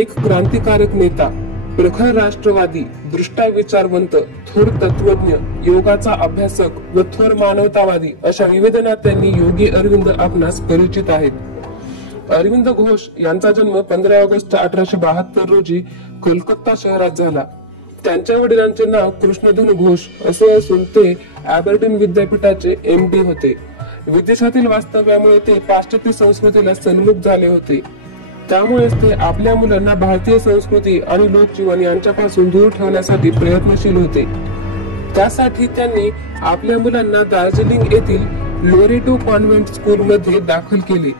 एक क्रांतिकारक नेता, प्रखर राष्ट्रवादी, दृष्टा विचारवंत, थोर तत्वज्ञ, योगाचा अभ्यासक व थोर मानवतावादी अशा विविध नात्यांनी योगी अरविंद आपणास परिचित आहेत। अरविंद घोष यांचा जन्म 15 ऑगस्ट 1872 रोजी कोलकाता शहरात झाला। त्यांच्या वडिलांचे नाव कृष्णधन घोष असे असून ते अबरडीन विद्यापीठाचे MD होते। विदेशातील वास्तव्यामुळे ते पाश्चात्य संस्कृतीला सन्मुख झाले होते। त्यामुळेच ते आपल्या मुलांना भारतीय संस्कृती आणि लोकजीवन यांच्यापासून दूर ठेवण्यासाठी प्रयत्नशील होते। त्यासाठी त्यांनी आपल्या मुलांना दार्जिलिंग येथील लोरेटो कॉन्व्हेंट स्कूल मध्ये दाखल केले।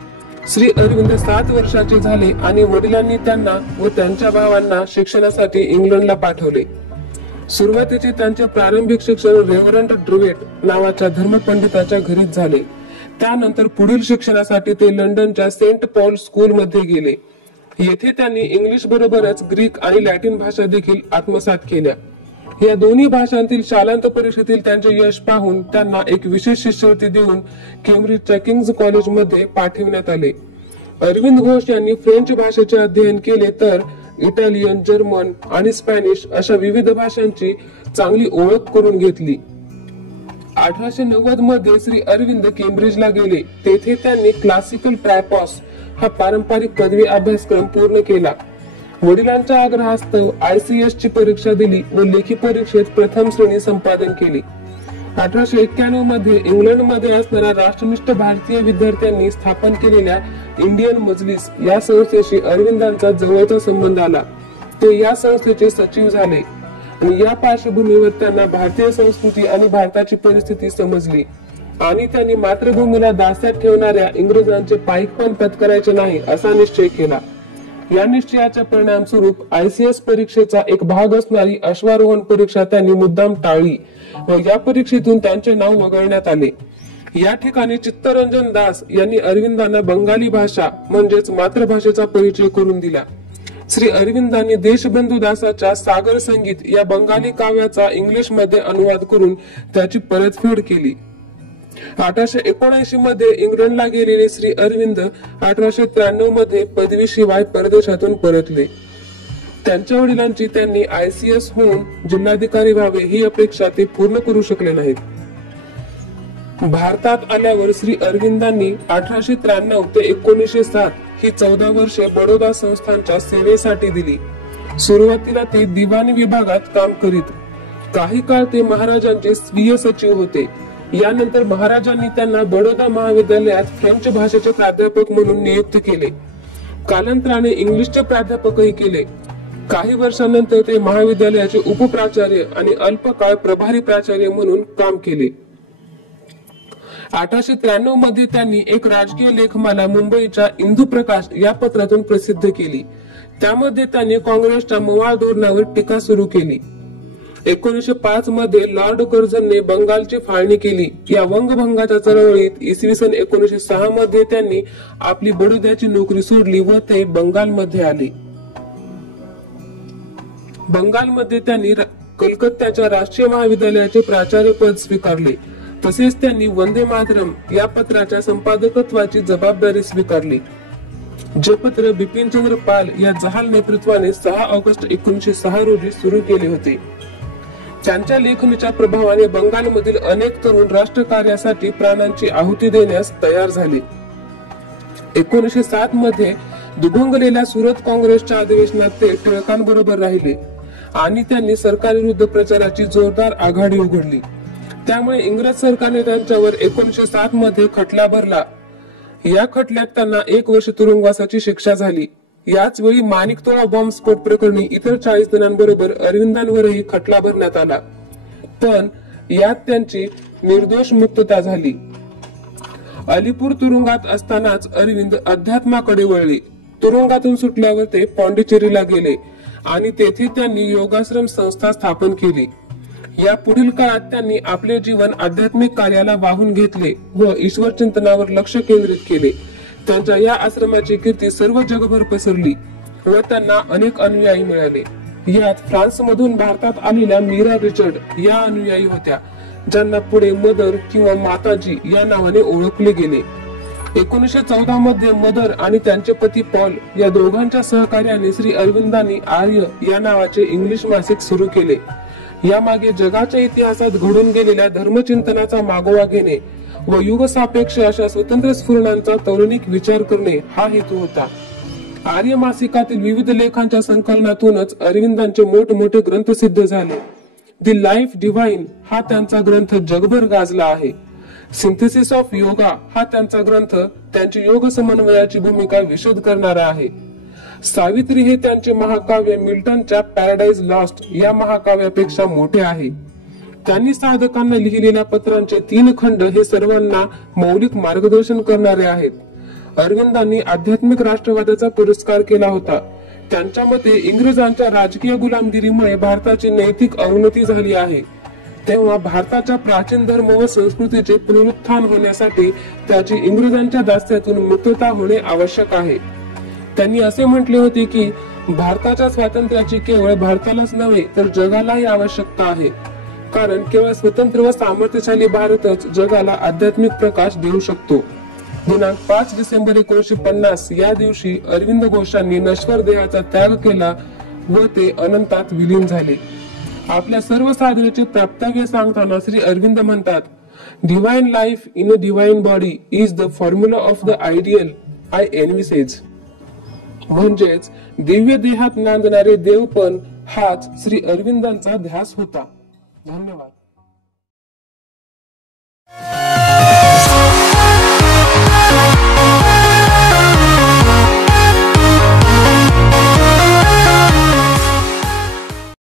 श्री अरविंद 7 वर्षाचे झाले आणि वडिलांनी त्यांना व त्यांच्या भावांना शिक्षणासाठी इंग्लंडला पाठवले। सुरुवातीचे त्यांचे प्रारंभिक शिक्षण रेव्हरंड ड्रुवेट नावाच्या धर्मपंडिताच्या घरीच झाले। त्यानंतर पुढील शिक्षणासाठी ते लंडनच्या सेंट पॉल स्कूल मध्ये गेले। येथे त्यांनी इंग्लिश बरोबरच ग्रीक आणि लॅटिन भाषा देखील आत्मसात केल्या। या दोन्ही भाषांतील शालांत परीक्षेतील त्यांचे यश पाहून त्यांना एक विशेष शिष्यवृत्ती देऊन केम्ब्रिजच्या किंग्ज कॉलेज मध्ये पाठविण्यात आले। अरविंद घोष यांनी फ्रेंच भाषेचे अध्ययन केले तर इटालियन, जर्मन आणि स्पॅनिश अशा विविध भाषांची चांगली ओळख करून घेतली। 1890 मध्ये श्री अरविंद केम्ब्रिजला गेले। तेथे त्यांनी क्लासिकल ट्रायपॉस हा पारंपरिक पदवी अभ्यासक्रम पूर्ण केला। वडिलांच्या आग्रहास्तव ICS ची परीक्षा दिली व लेखी परीक्षेत प्रथम श्रेणी संपादन केली। 1891 मध्ये इंग्लंड मध्ये असणाऱ्या राष्ट्रनिष्ठ भारतीय विद्यार्थ्यांनी स्थापन केलेल्या इंडियन मजलिस या संस्थेशी अरविंदांचा जवळचा संबंध आला। ते या संस्थेचे सचिव झाले आणि या पार्श्वभूमीवर त्यांना भारतीय संस्कृती आणि भारताची परिस्थिती समजली आणि त्यांनी मातृभूमीला दास्यात ठेवणाऱ्या इंग्रजांचे पायकपण पत्करायचे नाही असा निश्चय केला। या निश्चयाच्या परिणाम स्वरूप ICS परीक्षेचा एक भाग असणारी अश्वारोहण परीक्षा त्यांनी मुद्दाम टाळली व या परीक्षेतून त्यांचे नाव वगळण्यात आले। या ठिकाणी चित्तरंजन दास यांनी अरविंदांना बंगाली भाषा म्हणजेच मातृभाषेचा परिचय करून दिला। श्री अरविंदांनी देशबंधू दासाच्या सागर संगीत या बंगाली काव्याचा इंग्लिश मध्ये अनुवाद करून त्याची परतफेड केली। 1879 मध्ये इंग्लंडला गेलेले श्री अरविंद 1893 मध्ये पदवीशिवाय परदेशातून परतले। त्यांच्या वडिलांची त्यांनी ICS होऊन जिल्हाधिकारी व्हावे ही अपेक्षा ते पूर्ण करू शकले नाहीत। भारतात आल्यावर श्री अरविंदांनी 1893 ते 1907 ही 14 वर्षे बडोदा संस्थानच्या सेवेसाठी दिली। सुरुवातीला ते दिवाणी विभागात काम करीत। काही काळ ते महाराजांचे स्वीय सचिव होते। यानंतर महाराजांनी त्यांना बडोदा महाविद्यालयात फ्रेंच भाषेचे प्राध्यापक म्हणून नियुक्त केले। कालांतराने इंग्लिशचे प्राध्यापकही केले। काही वर्षांनंतर ते महाविद्यालयाचे उपप्राचार्य आणि अल्पकाळ प्रभारी प्राचार्य म्हणून काम केले। 1893 मध्ये त्यांनी एक राजकीय लेखमाला मुंबईच्या इंदुप्रकाश या पत्रातून प्रसिद्ध केली। त्यामध्ये त्यांनी काँग्रेसच्या मवाळ धोरणावर टीका सुरू केली। 1905 मध्ये लॉर्ड कर्झनने बंगालची फाळणी केली। या वंगभंगाच्या चळवळीत इसवी सन 1906 मध्ये त्यांनी आपली बडोद्याची नोकरी सोडली व ते बंगालमध्ये आले। बंगालमध्ये त्यांनी कलकत्त्याच्या राष्ट्रीय महाविद्यालयाचे प्राचार्य पद स्वीकारले। तसेच त्यांनी वंदे मातरम या पत्राच्या संपादकत्वाची जबाबदारी स्वीकारली। जे पत्र बिपिनचंद्र पाल या जहाल नेतृत्वाने 6 ऑगस्ट 1906 रोजी सुरू केले होते। त्यांच्या लेखनाच्या प्रभावाने बंगालमधील अनेक तरुण राष्ट्रकार्यासाठी प्राणांची आहुती देण्यास तयार झाले। 1907 मध्ये दुभंगलेल्या सुरत काँग्रेसच्या अधिवेशनात ते टिळकांबरोबर राहिले आणि त्यांनी सरकारविरुद्ध प्रचाराची जोरदार आघाडी उघडली। त्यामुळे इंग्रज सरकारने त्यांच्यावर 1907 मध्ये खटला भरला। या खटल्यात त्यांना 1 वर्ष तुरुंगवासाची शिक्षा झाली। याच वेळी माणिकतोळा बॉम्बस्फोट प्रकरणी इतर 40 जणांबरोबर अरविंदांवरही खटला भरण्यात आला, पण यात त्यांची निर्दोष मुक्तता झाली। अलीपूर तुरुंगात असतानाच अरविंद अध्यात्माकडे वळले। तुरुंगातून सुटल्यावर ते पॉंडिचेरीला गेले आणि तेथे त्यांनी योगाश्रम संस्था स्थापन केली। या पुढील काळात त्यांनी आपले जीवन आध्यात्मिक कार्याला वाहून घेतले व ईश्वर चिंतनावर लक्ष केंद्रित केले। त्यांच्या या आश्रमाची कीर्ती सर्व जगभर पसरली व त्यांना अनेक अनुयायी मिळाले। यात फ्रान्स मधून भारतात आलेल्या मीरा रिचर्ड या अनुयायी होत्या, ज्यांना पुढे मदर किंवा माताजी या नावाने ओळखले गेले। 1914 मध्ये मदर आणि त्यांचे पती पॉल या दोघांच्या सहकार्याने श्री अरविंदांनी आर्य या नावाचे इंग्लिश मासिक सुरू केले. यामागे जगाच्या इतिहासात घडून गेलेल्या धर्मचिंतनाचा मागोवा घेणे व युगसापेक्ष अशा स्वतंत्र स्फुरणांचा तौलनिक विचार करणे हा हेतू होता. आर्य मासिकातील विविध लेखांच्या संकलनातूनच अरविंदांचे मोठमोठे ग्रंथ सिद्ध झाले. दी लाईफ डिव्हाइन हा त्यांचा ग्रंथ जगभर गाजला आहे. सिंथेसिस ऑफ योगा हा त्यांचा ग्रंथ त्यांची योग समन्वयाची भूमिका विशद करणारा आहे. सावित्री हे त्यांचे महाकाव्य मिल्टनच्या पॅराडाइज लॉस्ट या महाकाव्यापेक्षा मोठे आहे. त्यांनी साधकांना लिहिलेल्या पत्रांचे 3 खंड हे सर्वांना मौलिक मार्गदर्शन करणारे आहेत. अरविंदांनी आध्यात्मिक राष्ट्रवादाचा पुरस्कार केला होता. त्यांच्या मते इंग्रजांच्या राजकीय गुलामगिरीमुळे भारताची नैतिक अवनती झाली आहे. तेव्हा भारताच्या प्राचीन धर्म व संस्कृतीचे पुनरुत्थान होण्यासाठी त्याची इंग्रजांच्या दास्यातून मुक्तता होणे आवश्यक आहे. त्यांनी असे म्हटले होते की भारताच्या स्वातंत्र्याची केवळ भारतालाच नव्हे तर जगालाही आवश्यकता आहे, कारण केवळ स्वतंत्र व सामर्थ्यशाली भारतच जगाला आध्यात्मिक प्रकाश देऊ शकतो. दिनांक 5 डिसेंबर 1950 या दिवशी अरविंद घोषांनी नश्वर देहाचा त्याग केला व ते अनंतात विलीन झाले. आपल्या सर्व साधनेचे प्राप्तव्य सांगताना श्री अरविंद म्हणतात, divine life in a divine body is the formula of the ideal I envisages. म्हणजेच दिव्य देहात नांदणारे देवपण हाच श्री अरविंदांचा ध्यास होता. धन्यवाद.